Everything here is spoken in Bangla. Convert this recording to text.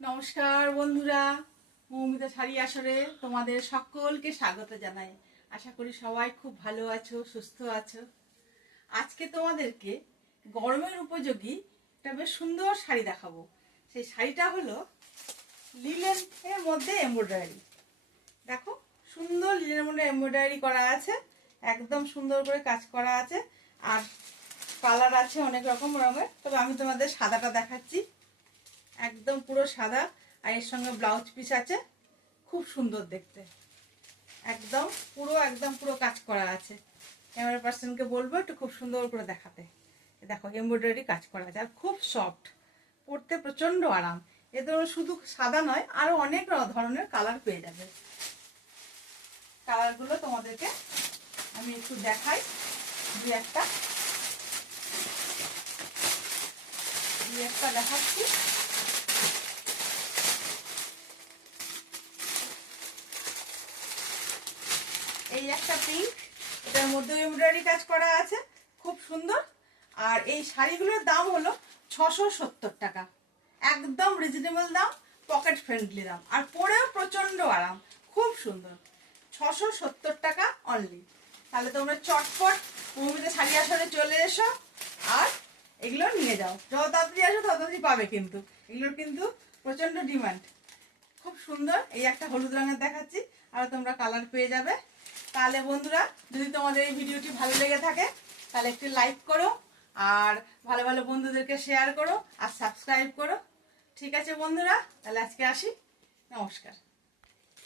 নমস্কার বন্ধুরা, মৌমিতা শাড়ি আসরে তোমাদের সকলকে স্বাগত জানাই। আশা করি সবাই খুব ভালো আছো, সুস্থ আছো। আজকে তোমাদেরকে গরমের উপযোগী একটা বেশ সুন্দর শাড়ি দেখাবো। সেই শাড়িটা হলো লিলেন এর মধ্যে এমব্রয়ডারি। দেখো, সুন্দর লিলেনের মধ্যে এমব্রয়ডারি করা আছে, একদম সুন্দর করে কাজ করা আছে। আর কালার আছে অনেক রকম রঙের, তবে আমি তোমাদের সাদাটা দেখাচ্ছি। একদম পুরো সাদা, আর এর সঙ্গে ব্লাউজ পিস আছে, খুব সুন্দর দেখতে। একদম পুরো কাজ করা আছে। ক্যামেরা পার্সনকে বলবো একটু খুব সুন্দর করে দেখাতে। দেখো, এমব্রয়ডারি কাজ করা আছে আর খুব সফট, পরতে প্রচন্ড আরাম। এতে শুধু সাদা নয়, আরো অনেক ধরনের কালার পেয়ে যাবে। কালারগুলো তোমাদেরকে আমি একটু দেখাই, দুই একটা দেখাচ্ছি। এই একটা পিঙ্ক, এটার মধ্যে এমব্রয়ডারি কাজ করা আছে, খুব সুন্দর। আর এই শাড়িগুলোর দাম হলো 670 টাকা। একদম রিজনেবল দাম, পকেট ফ্রেন্ডলি দাম, আর পরেও প্রচন্ড আরাম, খুব সুন্দর। 670 টাকা অনলি। তাহলে তোমরা চটপট মৌমিতা শাড়ি আসরে চলে এসো আর এগুলো নিয়ে যাও। যত তাড়াতাড়ি আসো তত তাড়াতাড়ি পাবে, কিন্তু এগুলোর কিন্তু প্রচন্ড ডিমান্ড। খুব সুন্দর। এই একটা হলুদ রঙের দেখাচ্ছি, আর তোমরা কালার পেয়ে যাবে। তাহলে বন্ধুরা, যদি তোমাদের এই ভিডিওটি ভালো লেগে থাকে তাহলে একটু লাইক করো, আর ভালো ভালো বন্ধুদেরকে শেয়ার করো, আর সাবস্ক্রাইব করো। ঠিক আছে বন্ধুরা, তাহলে আজকে আসি। নমস্কার।